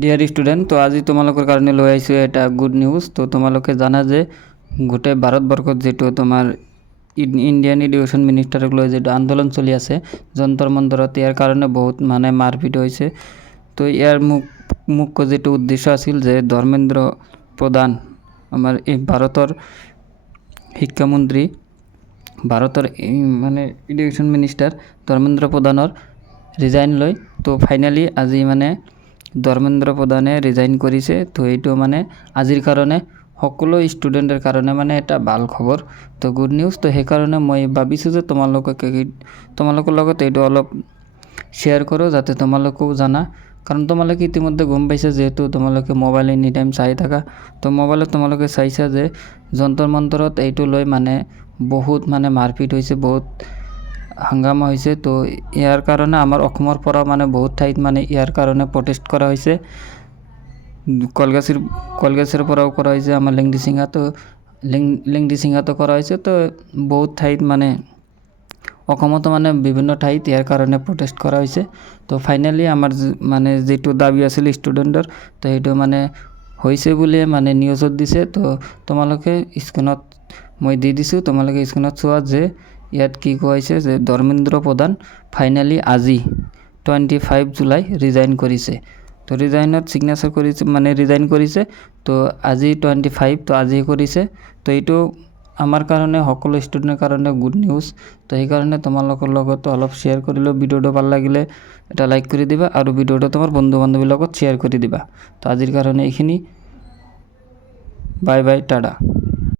Dear student, তো আজি তোমালোকৰ কাৰণে লৈ আহিছোঁ এটা গুড নিউজ। তো তোমালোকে জানা যে গোটেই ভাৰতবৰ্ষত যেটো তোমাৰ ইণ্ডিয়ান এডুকেশ্যন মিনিষ্টাৰক লৈ যেটো আন্দোলন চলি আছে যন্তৰ মন্তৰত, ইয়াৰ কাৰণে বহুত মানে মাৰপিট হৈছে। তো ইয়াৰ মুখ্য যেটো উদ্দেশ্য আছিল যে ধৰ্মেন্দ্ৰ প্ৰধান, আমাৰ এই ভাৰতৰ শিক্ষামন্ত্ৰী, ভাৰতৰ মানে এডুকেশ্যন মিনিষ্টাৰ ধৰ্মেন্দ্ৰ প্ৰধানৰ ৰিজাইন লয়। তো ফাইনালি আজি মানে ধৰ্মেন্দ্ৰ প্ৰধানে ৰিজাইন কৰিছে। তো এইটো মানে আজিৰ কাৰণে সকলো ষ্টুডেণ্টৰ কাৰণে মানে এটা ভাল খবৰ, তো গুড নিউজ। তো সেইকাৰণে মই ভাবিছোঁ যে তোমালোকৰ লগত এইটো অলপ শ্বেয়াৰ কৰোঁ, যাতে তোমালোকেও জানা। কাৰণ তোমালোকে ইতিমধ্যে গম পাইছা, যিহেতু তোমালোকে মোবাইল এনি টাইম চাই থাকা। তো মোবাইলত তোমালোকে চাইছা যে যন্তৰ মন্তৰত এইটো লৈ মানে বহুত মানে মাৰপিট হৈছে, বহুত হাংগামা হৈছে। তো ইয়াৰ কাৰণে আমাৰ অসমৰ পৰা মানে বহুত ঠাইত মানে ইয়াৰ কাৰণে প্ৰটেষ্ট কৰা হৈছে। কলগাছিৰ পৰাও কৰা হৈছে, আমাৰ লেংডিচিঙাতো কৰা হৈছে। তো বহুত ঠাইত মানে অসমতো মানে বিভিন্ন ঠাইত ইয়াৰ কাৰণে প্ৰটেষ্ট কৰা হৈছে। তো ফাইনেলি আমাৰ মানে যিটো দাবী আছিল ষ্টুডেণ্টৰ, তো সেইটো মানে হৈছে বুলি মানে নিউজত দিছে। তো তোমালোকে স্ক্ৰীনত মই দি দিছোঁ, তোমালোকে স্ক্ৰীনত চোৱা যে ইয়াত কি কোৱা হৈছে যে ধৰ্মেন্দ্ৰ প্ৰধান ফাইনেলি আজি 25 জুলাই ৰিজাইন কৰিছে। তো ৰিজাইনত ছিগনেচাৰ কৰিছে, মানে ৰিজাইন কৰিছে। তো আজি 25, তো আজি কৰিছে। তো এইটো আমাৰ কাৰণে, সকলো ষ্টুডেণ্টৰ কাৰণে গুড নিউজ। তো সেইকাৰণে তোমালোকৰ লগত অলপ শ্বেয়াৰ কৰিলোঁ। ভিডিঅ'টো ভাল লাগিলে এটা লাইক কৰি দিবা আৰু ভিডিঅ'টো তোমাৰ বন্ধু বান্ধৱীৰ লগত শ্বেয়াৰ কৰি দিবা। তো আজিৰ কাৰণে এইখিনি, বাই বাই, টাটা।